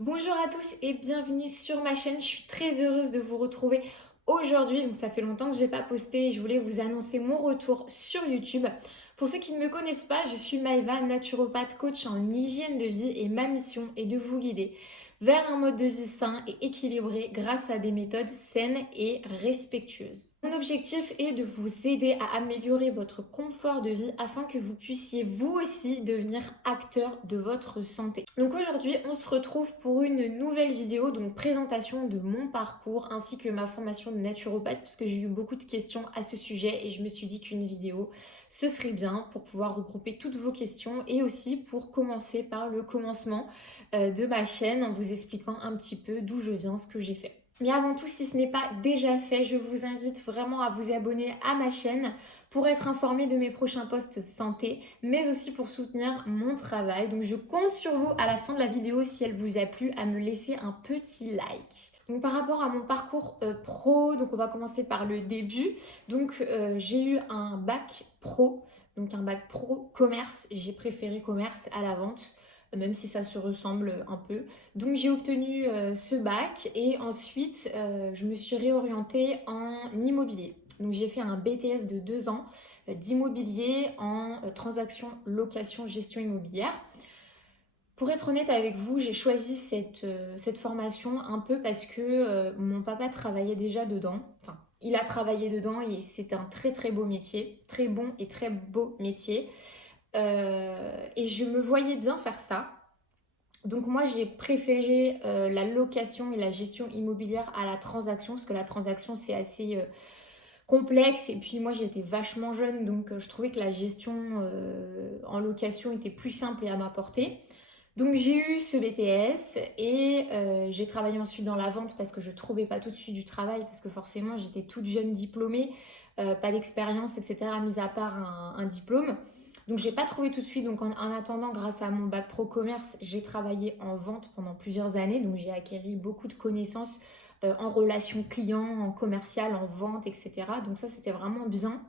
Bonjour à tous et bienvenue sur ma chaîne. Je suis très heureuse de vous retrouver aujourd'hui. Donc ça fait longtemps que je n'ai pas posté et je voulais vous annoncer mon retour sur YouTube. Pour ceux qui ne me connaissent pas, je suis Maëva, naturopathe, coach en hygiène de vie et ma mission est de vous guider vers un mode de vie sain et équilibré grâce à des méthodes saines et respectueuses. Mon objectif est de vous aider à améliorer votre confort de vie afin que vous puissiez vous aussi devenir acteur de votre santé. Donc aujourd'hui, on se retrouve pour une nouvelle vidéo, donc présentation de mon parcours ainsi que ma formation de naturopathe parce que j'ai eu beaucoup de questions à ce sujet et je me suis dit qu'une vidéo, ce serait bien pour pouvoir regrouper toutes vos questions et aussi pour commencer par le commencement de ma chaîne en vous expliquant un petit peu d'où je viens, ce que j'ai fait. Mais avant tout, si ce n'est pas déjà fait, je vous invite vraiment à vous abonner à ma chaîne pour être informé de mes prochains posts santé, mais aussi pour soutenir mon travail. Donc je compte sur vous à la fin de la vidéo, si elle vous a plu, à me laisser un petit like. Donc par rapport à mon parcours pro, donc on va commencer par le début. Donc j'ai eu un bac pro, donc un bac pro commerce. J'ai préféré commerce à la vente, même si ça se ressemble un peu. Donc j'ai obtenu ce bac et ensuite je me suis réorientée en immobilier. Donc j'ai fait un BTS de 2 ans d'immobilier en transaction, location, gestion immobilière. Pour être honnête avec vous, j'ai choisi cette formation un peu parce que mon papa travaillait déjà dedans. Enfin, il a travaillé dedans et c'est un très très beau métier, très bon et très beau métier. Et je me voyais bien faire ça. Donc moi j'ai préféré la location et la gestion immobilière à la transaction parce que la transaction c'est assez complexe et puis moi j'étais vachement jeune donc je trouvais que la gestion en location était plus simple et à ma portée. Donc j'ai eu ce BTS et j'ai travaillé ensuite dans la vente parce que je trouvais pas tout de suite du travail parce que forcément j'étais toute jeune diplômée, pas d'expérience etc. mis à part un diplôme. Donc j'ai pas trouvé tout de suite. Donc en attendant, grâce à mon bac pro commerce, j'ai travaillé en vente pendant plusieurs années. Donc j'ai acquis beaucoup de connaissances en relation client, en commercial, en vente, etc. Donc ça c'était vraiment bien.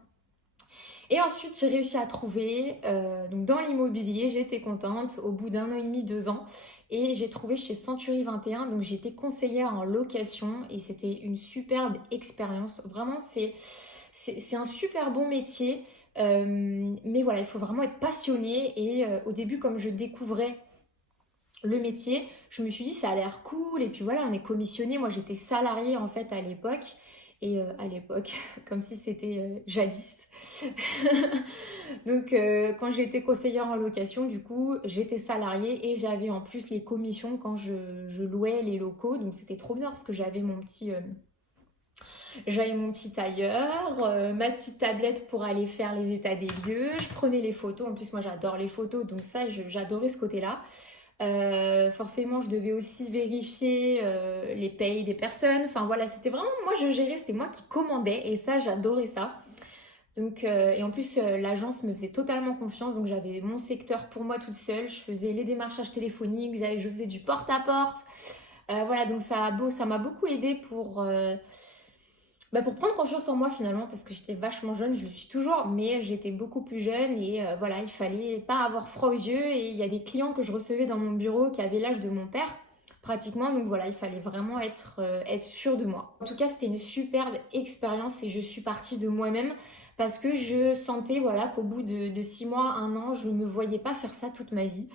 Et ensuite j'ai réussi à trouver donc dans l'immobilier, j'étais contente au bout d'un an et demi, 2 ans. Et j'ai trouvé chez Century 21, donc j'étais conseillère en location et c'était une superbe expérience. Vraiment, c'est un super bon métier. Mais voilà, il faut vraiment être passionné. Et au début, comme je découvrais le métier, je me suis dit ça a l'air cool. Et puis voilà, on est commissionné. Moi, j'étais salariée en fait à l'époque. Et à l'époque, comme si c'était jadis. Donc, quand j'étais conseillère en location, du coup, j'étais salariée et j'avais en plus les commissions quand je louais les locaux. Donc, c'était trop bien parce que j'avais mon petit tailleur, ma petite tablette pour aller faire les états des lieux. Je prenais les photos. En plus, moi, j'adore les photos. Donc, ça, j'adorais ce côté-là. Forcément, je devais aussi vérifier les payes des personnes. Enfin, voilà, c'était vraiment moi, je gérais. C'était moi qui commandais. Et ça, j'adorais ça. Donc, et en plus, l'agence me faisait totalement confiance, donc j'avais mon secteur pour moi toute seule. Je faisais les démarchages téléphoniques, je faisais du porte-à-porte. Voilà, donc ça m'a beaucoup aidé pour prendre confiance en moi finalement, parce que j'étais vachement jeune, je le suis toujours, mais j'étais beaucoup plus jeune et voilà, il fallait pas avoir froid aux yeux. Et il y a des clients que je recevais dans mon bureau qui avaient l'âge de mon père, pratiquement, donc voilà, il fallait vraiment être sûre de moi. En tout cas, c'était une superbe expérience et je suis partie de moi-même parce que je sentais voilà, qu'au bout de 6 mois, un an, je ne me voyais pas faire ça toute ma vie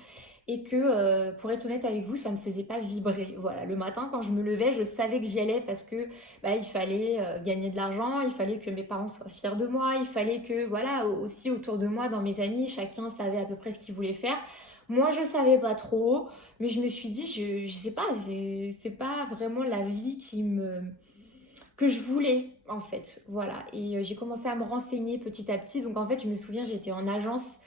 et que pour être honnête avec vous, ça me faisait pas vibrer. Voilà, le matin quand je me levais, je savais que j'y allais parce que il fallait gagner de l'argent, il fallait que mes parents soient fiers de moi, il fallait que voilà, aussi autour de moi, dans mes amis, chacun savait à peu près ce qu'il voulait faire. Moi, je savais pas trop, mais je me suis dit, je sais pas, c'est pas vraiment la vie que je voulais en fait. Voilà, et j'ai commencé à me renseigner petit à petit. Donc en fait, je me souviens, j'étais en agence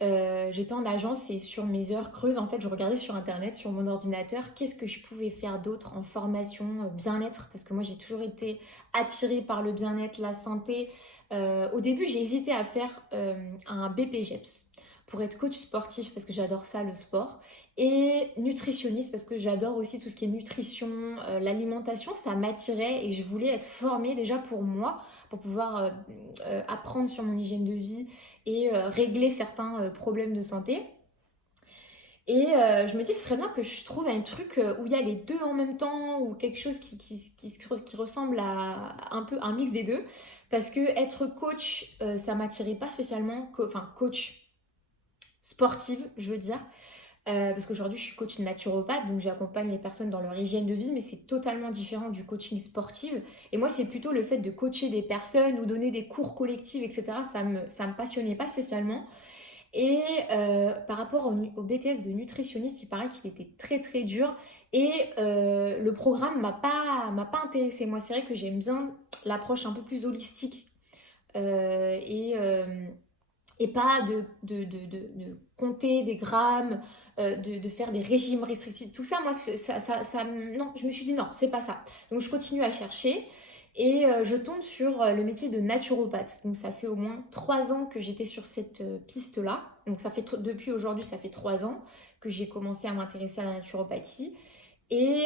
et sur mes heures creuses, en fait, je regardais sur internet, sur mon ordinateur, qu'est-ce que je pouvais faire d'autre en formation bien-être, parce que moi j'ai toujours été attirée par le bien-être, la santé. Au début, j'ai hésité à faire un BPGEPS pour être coach sportif, parce que j'adore ça, le sport, et nutritionniste, parce que j'adore aussi tout ce qui est nutrition, l'alimentation, ça m'attirait et je voulais être formée déjà pour moi, pour pouvoir apprendre sur mon hygiène de vie et régler certains problèmes de santé. Et je me dis, ce serait bien que je trouve un truc où il y a les deux en même temps, ou quelque chose qui ressemble à un peu un mix des deux. Parce que être coach, ça m'attirait pas spécialement, enfin coach sportive, je veux dire. Parce qu'aujourd'hui, je suis coach naturopathe, donc j'accompagne les personnes dans leur hygiène de vie, mais c'est totalement différent du coaching sportif. Et moi, c'est plutôt le fait de coacher des personnes ou donner des cours collectifs, etc. Ça me passionnait pas spécialement. Et par rapport au BTS de nutritionniste, il paraît qu'il était très très dur. Et le programme m'a pas intéressée. Moi, c'est vrai que j'aime bien l'approche un peu plus holistique. Euh, et, euh, et pas de compter des grammes, de faire des régimes restrictifs. Tout ça, moi, non, je me suis dit non, c'est pas ça. Donc je continue à chercher et je tombe sur le métier de naturopathe. Donc ça fait au moins 3 ans que j'étais sur cette piste-là. Donc depuis aujourd'hui, ça fait 3 ans que j'ai commencé à m'intéresser à la naturopathie. Et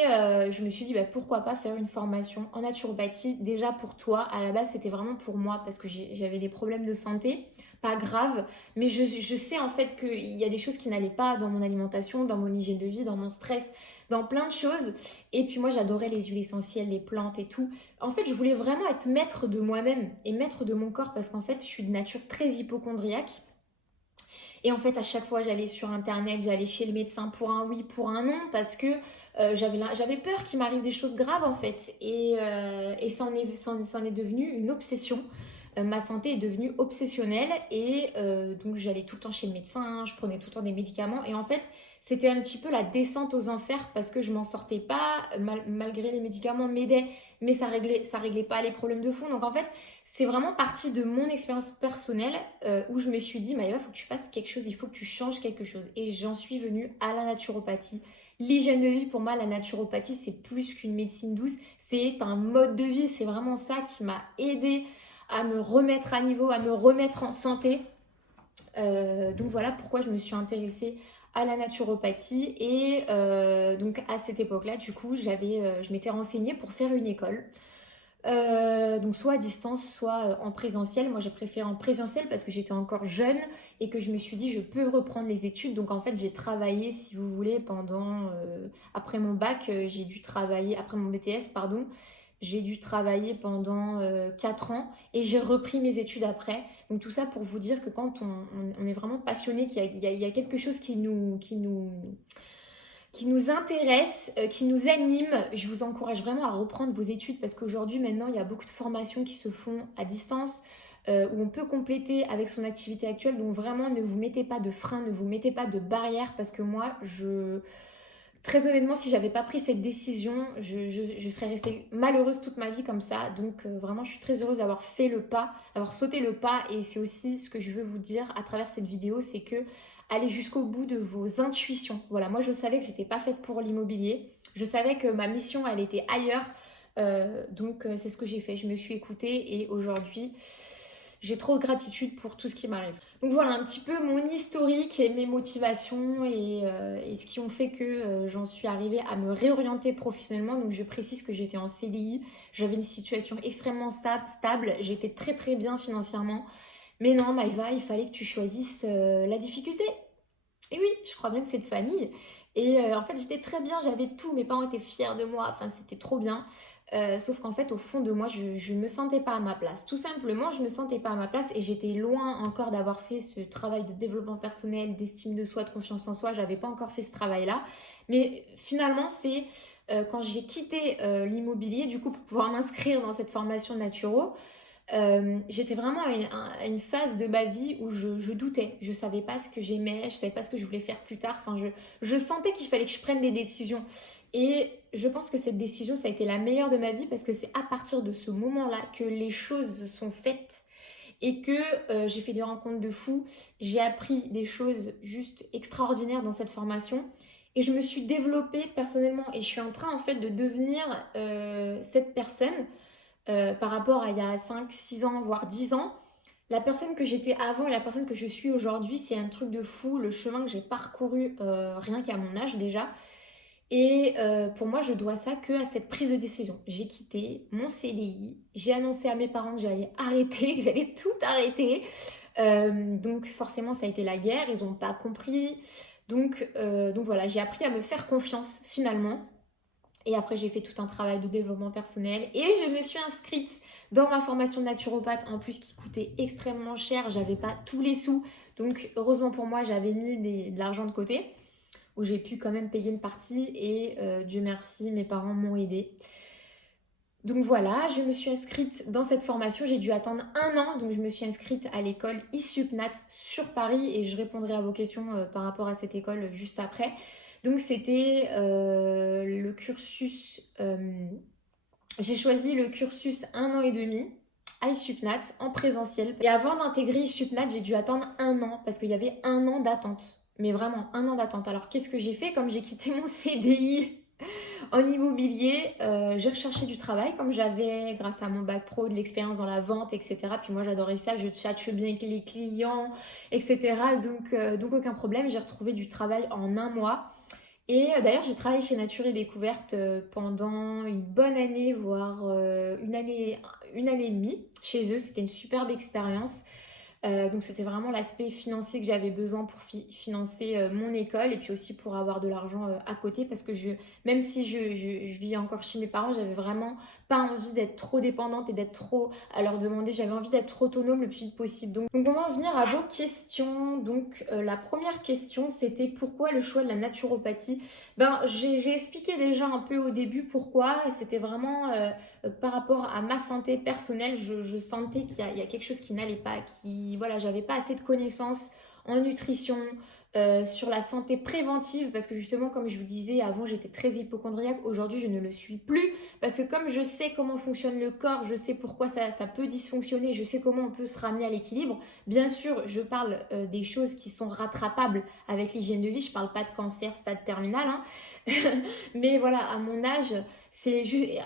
je me suis dit, bah, pourquoi pas faire une formation en naturopathie déjà pour toi. À la base, c'était vraiment pour moi parce que j'avais des problèmes de santé, pas graves, mais je sais en fait qu'il y a des choses qui n'allaient pas dans mon alimentation, dans mon hygiène de vie, dans mon stress, dans plein de choses. Et puis moi, j'adorais les huiles essentielles, les plantes et tout. En fait, je voulais vraiment être maître de moi-même et maître de mon corps parce qu'en fait, je suis de nature très hypocondriaque. Et en fait, à chaque fois, j'allais sur Internet, j'allais chez le médecin pour un oui, pour un non, parce que j'avais peur qu'il m'arrive des choses graves, en fait. Et ça en est devenu une obsession. Ma santé est devenue obsessionnelle et donc j'allais tout le temps chez le médecin, je prenais tout le temps des médicaments et en fait c'était un petit peu la descente aux enfers parce que je m'en sortais pas, malgré les médicaments m'aidaient, mais ça réglait pas les problèmes de fond. Donc en fait c'est vraiment parti de mon expérience personnelle où je me suis dit, Maëva, il faut que tu fasses quelque chose, il faut que tu changes quelque chose. Et j'en suis venue à la naturopathie. L'hygiène de vie, pour moi, la naturopathie, c'est plus qu'une médecine douce, c'est un mode de vie. C'est vraiment ça qui m'a aidée à me remettre à niveau, à me remettre en santé. Donc voilà pourquoi je me suis intéressée à la naturopathie. Et donc à cette époque-là, du coup, je m'étais renseignée pour faire une école. Donc soit à distance, soit en présentiel. Moi j'ai préféré en présentiel parce que j'étais encore jeune et que je me suis dit je peux reprendre les études. Donc en fait j'ai travaillé, si vous voulez, après mon bac, j'ai dû travailler, après mon BTS, pardon, j'ai dû travailler pendant 4 ans et j'ai repris mes études après. Donc tout ça pour vous dire que quand on est vraiment passionné, qu'il y a quelque chose qui nous intéresse, qui nous anime, je vous encourage vraiment à reprendre vos études parce qu'aujourd'hui, maintenant, il y a beaucoup de formations qui se font à distance où on peut compléter avec son activité actuelle. Donc vraiment, ne vous mettez pas de frein, ne vous mettez pas de barrière parce que moi, très honnêtement, si j'avais pas pris cette décision, je serais restée malheureuse toute ma vie comme ça. Donc vraiment, je suis très heureuse d'avoir fait le pas, d'avoir sauté le pas. Et c'est aussi ce que je veux vous dire à travers cette vidéo, c'est que allez jusqu'au bout de vos intuitions. Voilà, moi je savais que j'étais pas faite pour l'immobilier. Je savais que ma mission, elle était ailleurs. Donc c'est ce que j'ai fait. Je me suis écoutée et aujourd'hui, j'ai trop de gratitude pour tout ce qui m'arrive. Donc voilà un petit peu mon historique et mes motivations et ce qui ont fait que j'en suis arrivée à me réorienter professionnellement. Donc je précise que j'étais en CDI, j'avais une situation extrêmement stable, j'étais très très bien financièrement. Mais non, Maïva, il fallait que tu choisisses la difficulté. Et oui, je crois bien que c'est de famille. Et en fait, j'étais très bien, j'avais tout, mes parents étaient fiers de moi, enfin, c'était trop bien. Sauf qu'en fait, au fond de moi, je me sentais pas à ma place. Tout simplement, je me sentais pas à ma place et j'étais loin encore d'avoir fait ce travail de développement personnel, d'estime de soi, de confiance en soi. J'avais pas encore fait ce travail-là. Mais finalement, c'est quand j'ai quitté l'immobilier, du coup, pour pouvoir m'inscrire dans cette formation naturo, j'étais vraiment à une phase de ma vie où je doutais. Je savais pas ce que j'aimais, je savais pas ce que je voulais faire plus tard. Enfin, je sentais qu'il fallait que je prenne des décisions. Et je pense que cette décision, ça a été la meilleure de ma vie parce que c'est à partir de ce moment-là que les choses sont faites et que j'ai fait des rencontres de fous. J'ai appris des choses juste extraordinaires dans cette formation. Et je me suis développée personnellement et je suis en train en fait de devenir cette personne par rapport à il y a 5, 6 ans, voire 10 ans. La personne que j'étais avant et la personne que je suis aujourd'hui, c'est un truc de fou, le chemin que j'ai parcouru rien qu'à mon âge déjà. Et pour moi, je dois ça que à cette prise de décision. J'ai quitté mon CDI, j'ai annoncé à mes parents que j'allais arrêter, que j'allais tout arrêter. Donc forcément, ça a été la guerre, ils n'ont pas compris. Donc voilà, j'ai appris à me faire confiance finalement. Et après, j'ai fait tout un travail de développement personnel et je me suis inscrite dans ma formation de naturopathe, en plus qui coûtait extrêmement cher. J'avais pas tous les sous. Donc, heureusement pour moi, j'avais mis de l'argent de côté où j'ai pu quand même payer une partie et Dieu merci, mes parents m'ont aidée. Donc voilà, je me suis inscrite dans cette formation. J'ai dû attendre un an. Donc, je me suis inscrite à l'école ISUPNAT sur Paris et je répondrai à vos questions par rapport à cette école juste après. Donc, c'était le cursus. J'ai choisi le cursus 1 an et demi à ISUPNAT en présentiel. Et avant d'intégrer ISUPNAT, j'ai dû attendre un an parce qu'il y avait un an d'attente. Mais vraiment, un an d'attente. Alors, qu'est-ce que j'ai fait? Comme j'ai quitté mon CDI en immobilier, j'ai recherché du travail comme j'avais, grâce à mon bac pro, de l'expérience dans la vente, etc. Puis moi, j'adorais ça, je tchatche bien avec les clients, etc. Donc aucun problème, j'ai retrouvé du travail en un mois. Et d'ailleurs, j'ai travaillé chez Nature et Découverte pendant une bonne année, voire une année et demie chez eux. C'était une superbe expérience. Donc c'était vraiment l'aspect financier que j'avais besoin pour financer mon école et puis aussi pour avoir de l'argent à côté parce que même si je vis encore chez mes parents, j'avais vraiment pas envie d'être trop dépendante et d'être trop à leur demander, j'avais envie d'être autonome le plus vite possible. Donc on va en venir à vos questions. Donc la première question c'était pourquoi le choix de la naturopathie? Ben j'ai expliqué déjà un peu au début pourquoi, et c'était vraiment par rapport à ma santé personnelle, je sentais qu'il y a quelque chose qui n'allait pas, voilà, j'avais pas assez de connaissances en nutrition, sur la santé préventive, parce que justement, comme je vous disais, avant j'étais très hypochondriaque, aujourd'hui je ne le suis plus, parce que comme je sais comment fonctionne le corps, je sais pourquoi ça peut dysfonctionner, je sais comment on peut se ramener à l'équilibre. Bien sûr, je parle des choses qui sont rattrapables avec l'hygiène de vie, je parle pas de cancer stade terminal, hein. Mais voilà, à mon âge,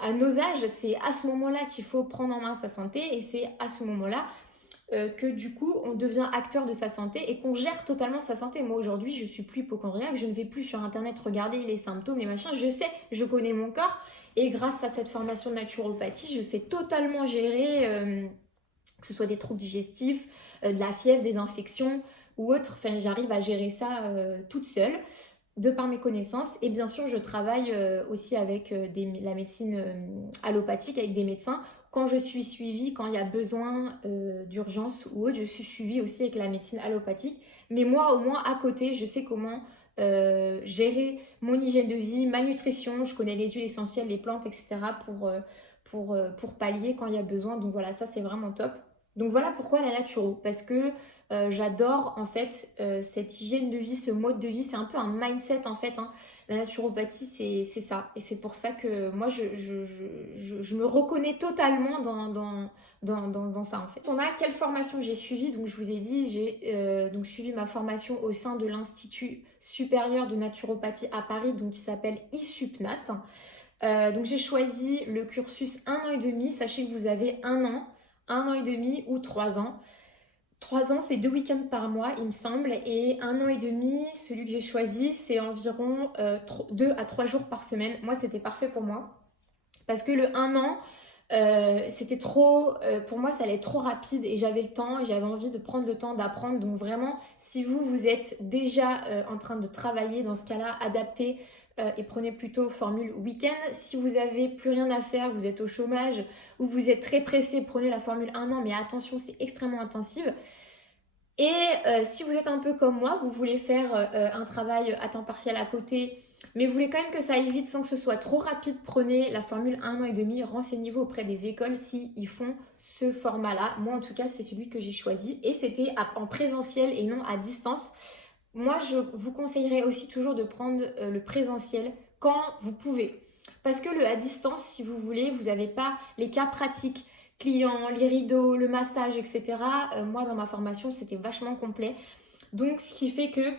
à nos âges, c'est à ce moment-là qu'il faut prendre en main sa santé et c'est à ce moment-là que du coup on devient acteur de sa santé et qu'on gère totalement sa santé. Moi aujourd'hui je suis plus hypochondriaque, je ne vais plus sur internet regarder les symptômes, les machins, je sais, je connais mon corps et grâce à cette formation de naturopathie je sais totalement gérer que ce soit des troubles digestifs, de la fièvre, des infections ou autre, enfin j'arrive à gérer ça toute seule de par mes connaissances. Et bien sûr, je travaille aussi avec la médecine allopathique, avec des médecins. Quand je suis suivie, quand il y a besoin d'urgence ou autre, je suis suivie aussi avec la médecine allopathique. Mais moi, au moins, à côté, je sais comment gérer mon hygiène de vie, ma nutrition. Je connais les huiles essentielles, les plantes, etc. pour pallier quand il y a besoin. Donc voilà, ça, c'est vraiment top. Donc voilà pourquoi la naturo. Parce que j'adore en fait cette hygiène de vie, ce mode de vie, c'est un peu un mindset en fait, hein. La naturopathie c'est ça et c'est pour ça que moi je me reconnais totalement dans ça en fait. On a quelle formation j'ai suivi? Donc je vous ai dit, j'ai donc suivi ma formation au sein de l'Institut supérieur de naturopathie à Paris, donc qui s'appelle ISUPNAT. Donc j'ai choisi le cursus 1 an et demi, sachez que vous avez un an et demi ou 3 ans. 3 ans, c'est 2 week-ends par mois, il me semble. Et 1 an et demi, celui que j'ai choisi, c'est environ 2 à 3 jours par semaine. Moi, c'était parfait pour moi. Parce que le 1 an, c'était trop. Pour moi, ça allait être trop rapide et j'avais le temps et j'avais envie de prendre le temps d'apprendre. Donc, vraiment, si vous êtes déjà en train de travailler, dans ce cas-là, adaptez et prenez plutôt formule week-end. Si vous avez plus rien à faire, vous êtes au chômage ou vous êtes très pressé, prenez la formule 1 an. Mais attention, c'est extrêmement intensive. Et si vous êtes un peu comme moi, vous voulez faire un travail à temps partiel à côté, mais vous voulez quand même que ça aille vite sans que ce soit trop rapide, prenez la formule 1 an et demi, renseignez-vous auprès des écoles s'ils font ce format-là. Moi en tout cas, c'est celui que j'ai choisi et c'était en présentiel et non à distance. Moi, je vous conseillerais aussi toujours de prendre le présentiel quand vous pouvez. Parce que le à distance, si vous voulez, vous n'avez pas les cas pratiques clients, les rideaux, le massage, etc. Moi, dans ma formation, c'était vachement complet. Donc, ce qui fait que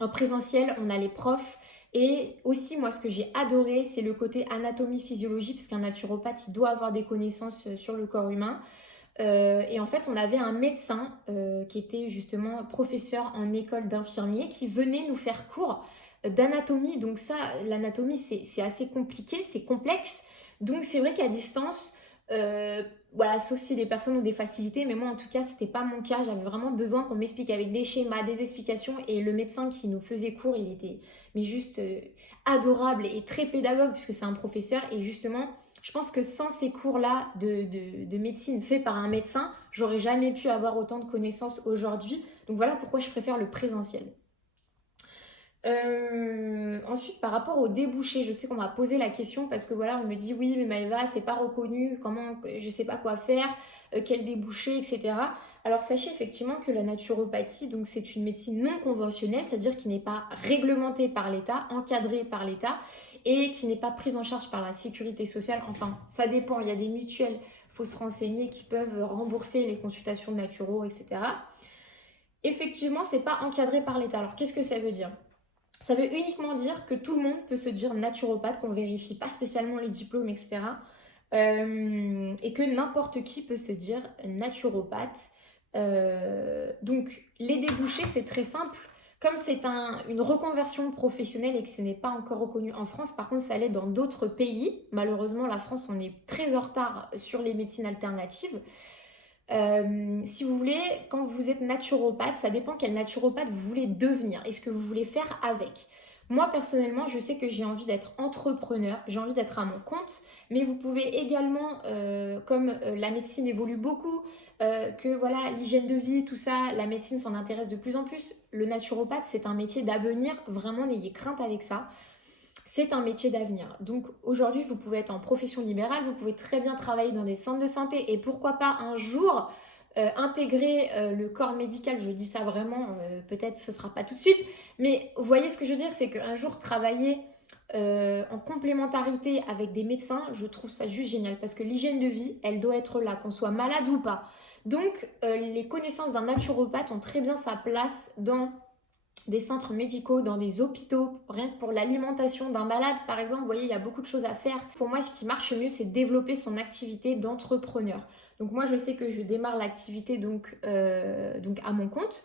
en présentiel, on a les profs. Et aussi, moi, ce que j'ai adoré, c'est le côté anatomie-physiologie, parce qu'un naturopathe, il doit avoir des connaissances sur le corps humain. Et en fait, on avait un médecin qui était justement professeur en école d'infirmier qui venait nous faire cours d'anatomie. Donc ça, l'anatomie, c'est assez compliqué, c'est complexe. Donc c'est vrai qu'à distance, Voilà, sauf si les personnes ont des facilités, mais moi en tout cas, c'était pas mon cas. J'avais vraiment besoin qu'on m'explique avec des schémas, des explications. Et le médecin qui nous faisait cours, il était mais juste adorable et très pédagogue, puisque c'est un professeur. Et justement, je pense que sans ces cours-là de médecine faits par un médecin, j'aurais jamais pu avoir autant de connaissances aujourd'hui. Donc voilà pourquoi je préfère le présentiel. Ensuite, par rapport aux débouchés, je sais qu'on m'a posé la question parce que voilà, on me dit oui, mais Maëva, c'est pas reconnu, comment, je sais pas quoi faire, quel débouché, etc. Alors sachez effectivement que la naturopathie, donc c'est une médecine non conventionnelle, c'est-à-dire qui n'est pas réglementée par l'État, encadrée par l'État et qui n'est pas prise en charge par la sécurité sociale. Enfin, ça dépend, il y a des mutuelles, faut se renseigner, qui peuvent rembourser les consultations de naturo, etc. Effectivement, c'est pas encadré par l'État. Alors qu'est-ce que ça veut dire? Ça veut uniquement dire que tout le monde peut se dire naturopathe, qu'on ne vérifie pas spécialement les diplômes, etc. Et que n'importe qui peut se dire naturopathe. Donc, les débouchés, c'est très simple. Comme c'est une reconversion professionnelle et que ce n'est pas encore reconnu en France, par contre, ça l'est dans d'autres pays. Malheureusement, la France, on est très en retard sur les médecines alternatives. Si vous voulez, quand vous êtes naturopathe, ça dépend quel naturopathe vous voulez devenir et ce que vous voulez faire avec. Moi, personnellement, je sais que j'ai envie d'être entrepreneur, j'ai envie d'être à mon compte, mais vous pouvez également, comme la médecine évolue beaucoup, que voilà, l'hygiène de vie, tout ça, la médecine s'en intéresse de plus en plus. Le naturopathe, c'est un métier d'avenir, vraiment, n'ayez crainte avec ça. C'est un métier d'avenir. Donc aujourd'hui, vous pouvez être en profession libérale, vous pouvez très bien travailler dans des centres de santé et pourquoi pas un jour intégrer le corps médical. Je dis ça vraiment, peut-être ce sera pas tout de suite, mais vous voyez ce que je veux dire, c'est qu'un jour travailler en complémentarité avec des médecins, je trouve ça juste génial parce que l'hygiène de vie, elle doit être là, qu'on soit malade ou pas. Donc les connaissances d'un naturopathe ont très bien sa place dans des centres médicaux, dans des hôpitaux, rien que pour l'alimentation d'un malade par exemple, vous voyez, il y a beaucoup de choses à faire. Pour moi, ce qui marche mieux, c'est développer son activité d'entrepreneur. Donc moi, je sais que je démarre l'activité donc à mon compte.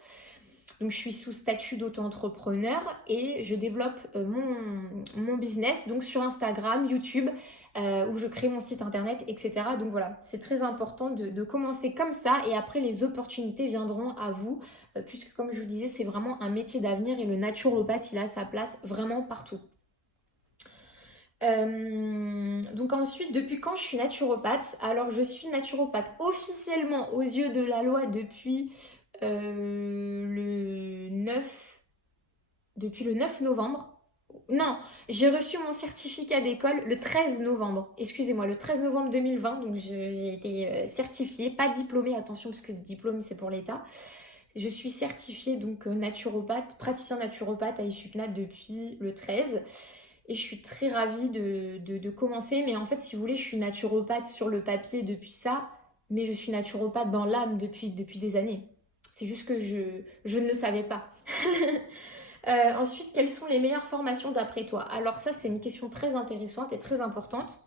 Donc je suis sous statut d'auto-entrepreneur et je développe mon business donc sur Instagram, YouTube, où je crée mon site internet, etc. Donc voilà, c'est très important de commencer comme ça et après les opportunités viendront à vous, puisque comme je vous disais, c'est vraiment un métier d'avenir et le naturopathe, il a sa place vraiment partout. Donc ensuite, depuis quand je suis naturopathe? Alors je suis naturopathe officiellement aux yeux de la loi le 9, depuis le 9 novembre. Non, j'ai reçu mon certificat d'école le 13 novembre. Excusez-moi, le 13 novembre 2020. Donc j'ai été certifiée, pas diplômée, attention, parce que le diplôme c'est pour l'État. Je suis certifiée donc naturopathe, praticien naturopathe à ISUPNAT depuis le 13. Et je suis très ravie de commencer. Mais en fait, si vous voulez, je suis naturopathe sur le papier depuis ça. Mais je suis naturopathe dans l'âme depuis des années. C'est juste que je ne le savais pas. Ensuite, quelles sont les meilleures formations d'après toi? Alors ça, c'est une question très intéressante et très importante.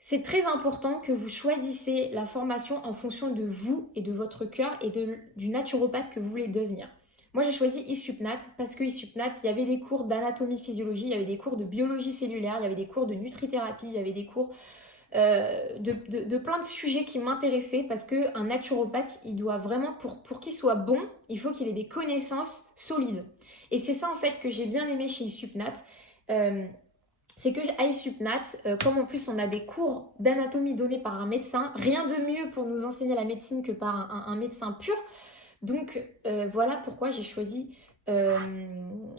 C'est très important que vous choisissez la formation en fonction de vous et de votre cœur et du naturopathe que vous voulez devenir. Moi, j'ai choisi ISUPNAT parce que ISUPNAT, il y avait des cours d'anatomie physiologie, il y avait des cours de biologie cellulaire, il y avait des cours de nutrithérapie, il y avait des cours de plein de sujets qui m'intéressaient parce qu'un naturopathe, il doit vraiment, pour qu'il soit bon, il faut qu'il ait des connaissances solides. Et c'est ça en fait que j'ai bien aimé chez ISUPNAT. C'est que à ISUPNAT, comme en plus on a des cours d'anatomie donnés par un médecin, rien de mieux pour nous enseigner la médecine que par un médecin pur. Donc voilà pourquoi euh,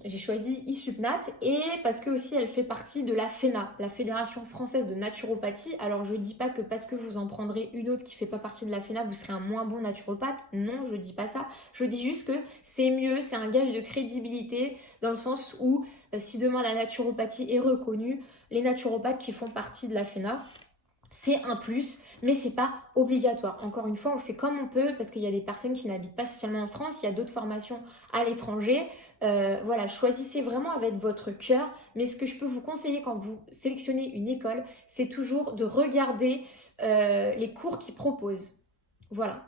j'ai choisi ISUPNAT et parce que aussi elle fait partie de la FENA, la Fédération Française de Naturopathie. Alors je dis pas que parce que vous en prendrez une autre qui fait pas partie de la FENA, vous serez un moins bon naturopathe. Non, je dis pas ça. Je dis juste que c'est mieux, c'est un gage de crédibilité dans le sens où si demain la naturopathie est reconnue, les naturopathes qui font partie de la FENA, c'est un plus, mais c'est pas obligatoire. Encore une fois, on fait comme on peut parce qu'il y a des personnes qui n'habitent pas spécialement en France, il y a d'autres formations à l'étranger. Voilà, choisissez vraiment avec votre cœur. Mais ce que je peux vous conseiller quand vous sélectionnez une école, c'est toujours de regarder les cours qu'ils proposent. Voilà.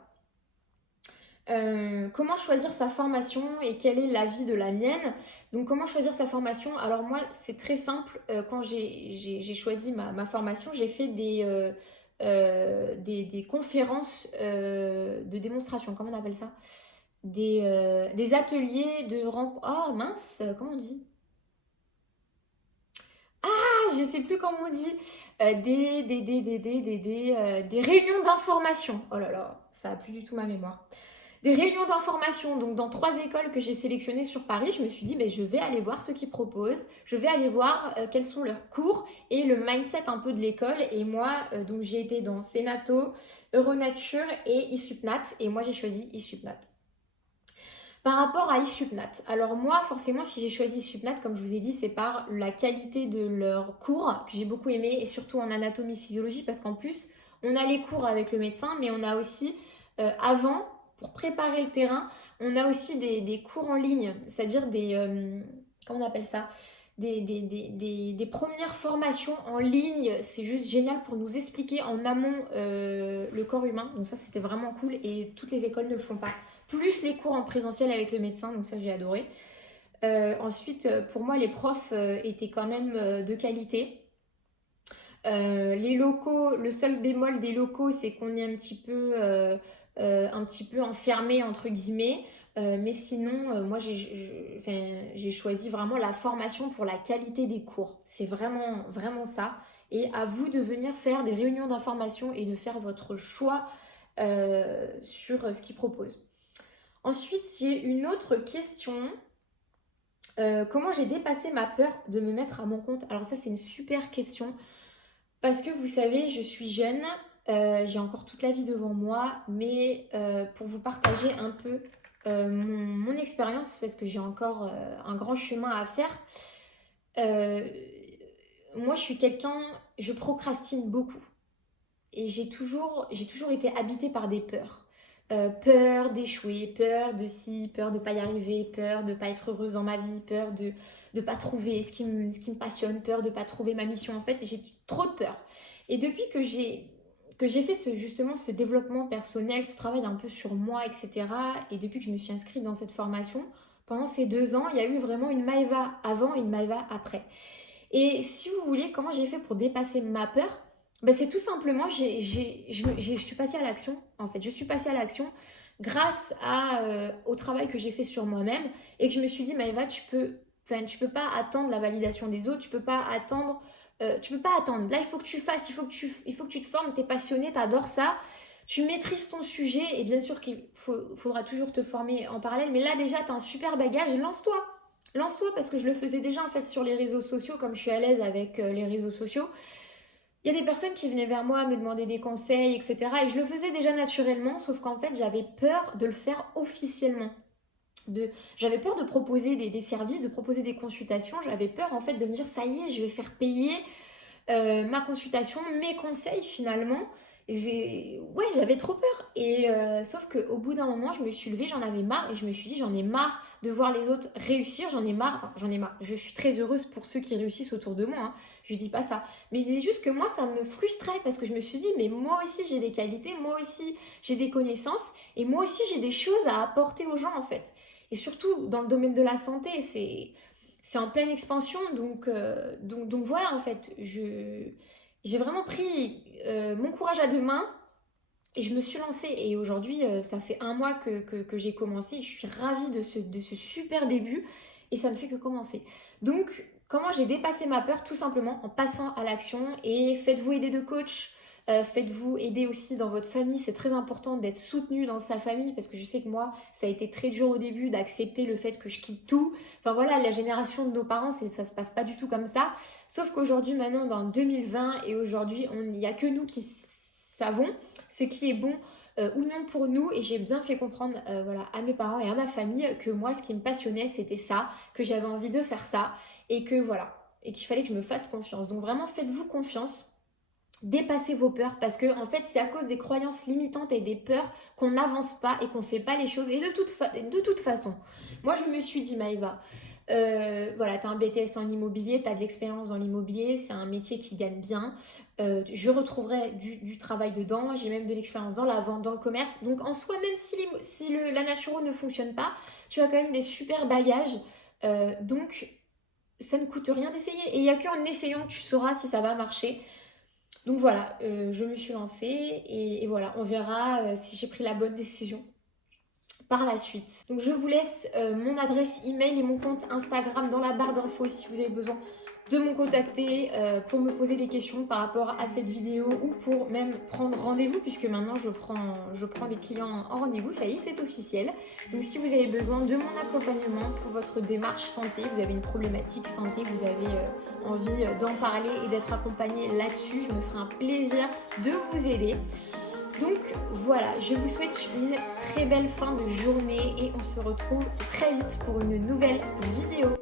Comment choisir sa formation et quel est l'avis de la mienne? Donc comment choisir sa formation? Alors moi c'est très simple, quand j'ai choisi ma formation, j'ai fait des conférences de démonstration, comment on appelle ça? Des ateliers de oh mince, comment on dit? Ah, je sais plus comment on dit. Des réunions d'information. Oh là là, ça a plus du tout ma mémoire. Des réunions d'information, donc dans 3 écoles que j'ai sélectionnées sur Paris, je me suis dit, ben, je vais aller voir ce qu'ils proposent, je vais aller voir quels sont leurs cours et le mindset un peu de l'école. Et moi, donc j'ai été dans Senato, Euronature et Isupnat, et moi j'ai choisi Isupnat. Par rapport à Isupnat, alors moi forcément si j'ai choisi Isupnat, comme je vous ai dit, c'est par la qualité de leurs cours que j'ai beaucoup aimé, et surtout en anatomie physiologie, parce qu'en plus on a les cours avec le médecin, mais on a aussi avant, pour préparer le terrain, on a aussi des cours en ligne, c'est-à-dire comment on appelle ça, des premières formations en ligne. C'est juste génial pour nous expliquer en amont le corps humain. Donc ça, c'était vraiment cool et toutes les écoles ne le font pas. Plus les cours en présentiel avec le médecin, donc ça, j'ai adoré. Ensuite, pour moi, les profs étaient quand même de qualité. Les locaux, le seul bémol des locaux, c'est qu'on est un petit peu enfermé entre guillemets. Mais sinon, moi, j'ai choisi vraiment la formation pour la qualité des cours. C'est vraiment, vraiment ça. Et à vous de venir faire des réunions d'information et de faire votre choix sur ce qu'ils proposent. Ensuite, il y a une autre question. Comment j'ai dépassé ma peur de me mettre à mon compte? Alors ça, c'est une super question. Parce que vous savez, je suis jeune, j'ai encore toute la vie devant moi, mais pour vous partager un peu mon expérience, parce que j'ai encore un grand chemin à faire, euh, moi je suis quelqu'un, je procrastine beaucoup. Et j'ai toujours été habitée par des peurs. Peur d'échouer, peur de ci, peur de ne pas y arriver, peur de ne pas être heureuse dans ma vie, peur de ne pas trouver ce qui me passionne, peur de ne pas trouver ma mission. En fait, j'ai trop de peur. Et depuis que j'ai fait justement ce développement personnel, ce travail un peu sur moi, etc., et depuis que je me suis inscrite dans cette formation, pendant ces 2 ans, il y a eu vraiment une Maëva avant et une Maëva après. Et si vous voulez, comment j'ai fait pour dépasser ma peur? Ben, c'est tout simplement, je suis passée à l'action, en fait. Je suis passée à l'action grâce au travail que j'ai fait sur moi-même et que je me suis dit, Maëva, tu peux pas attendre la validation des autres, tu peux pas attendre. Là, il faut que tu fasses, il faut que tu te formes, tu es passionné, tu adores ça, tu maîtrises ton sujet et bien sûr faudra toujours te former en parallèle, mais là déjà, tu as un super bagage, lance-toi. Lance-toi parce que je le faisais déjà en fait sur les réseaux sociaux, comme je suis à l'aise avec les réseaux sociaux. Il y a des personnes qui venaient vers moi me demander des conseils, etc. Et je le faisais déjà naturellement, sauf qu'en fait j'avais peur de le faire officiellement. J'avais peur de proposer des services, de proposer des consultations. J'avais peur en fait de me dire ça y est, je vais faire payer ma consultation, mes conseils finalement. Ouais, j'avais trop peur. Et sauf qu'au bout d'un moment, je me suis levée, j'en avais marre et je me suis dit, j'en ai marre de voir les autres réussir. J'en ai marre, enfin, j'en ai marre. Je suis très heureuse pour ceux qui réussissent autour de moi, hein. Je dis pas ça. Mais je disais juste que moi, ça me frustrait parce que je me suis dit, mais moi aussi, j'ai des qualités, moi aussi, j'ai des connaissances et moi aussi, j'ai des choses à apporter aux gens en fait. Et surtout, dans le domaine de la santé, c'est en pleine expansion. Donc voilà, en fait, j'ai vraiment pris mon courage à 2 mains et je me suis lancée. Et aujourd'hui, ça fait 1 mois que j'ai commencé. Je suis ravie de ce super début et ça ne fait que commencer. Donc, comment j'ai dépassé ma peur? Tout simplement en passant à l'action et faites-vous aider de coach. Faites-vous aider aussi dans votre famille, c'est très important d'être soutenu dans sa famille parce que je sais que moi, ça a été très dur au début d'accepter le fait que je quitte tout. Enfin voilà, la génération de nos parents, ça se passe pas du tout comme ça. Sauf qu'aujourd'hui, maintenant, dans 2020 et aujourd'hui, il n'y a que nous qui savons ce qui est bon ou non pour nous. Et j'ai bien fait comprendre voilà, à mes parents et à ma famille que moi, ce qui me passionnait, c'était ça, que j'avais envie de faire ça et que voilà, et qu'il fallait que je me fasse confiance. Donc vraiment, faites-vous confiance. Dépassez vos peurs parce que en fait c'est à cause des croyances limitantes et des peurs qu'on n'avance pas et qu'on ne fait pas les choses et de toute façon moi je me suis dit Maïva voilà, tu as un BTS en immobilier, tu as de l'expérience dans l'immobilier, c'est un métier qui gagne bien, je retrouverai du travail dedans, j'ai même de l'expérience dans la vente, dans le commerce, donc en soi même si la naturo ne fonctionne pas, tu as quand même des super bagages, donc ça ne coûte rien d'essayer et il n'y a qu'en essayant que tu sauras si ça va marcher. Donc voilà, je me suis lancée et voilà, on verra si j'ai pris la bonne décision par la suite. Donc je vous laisse mon adresse email et mon compte Instagram dans la barre d'infos si vous avez besoin de me contacter pour me poser des questions par rapport à cette vidéo ou pour même prendre rendez-vous puisque maintenant je prends les clients en rendez-vous, ça y est, c'est officiel. Donc si vous avez besoin de mon accompagnement pour votre démarche santé, vous avez une problématique santé, vous avez envie d'en parler et d'être accompagné là-dessus, je me ferai un plaisir de vous aider. Donc voilà, je vous souhaite une très belle fin de journée et on se retrouve très vite pour une nouvelle vidéo.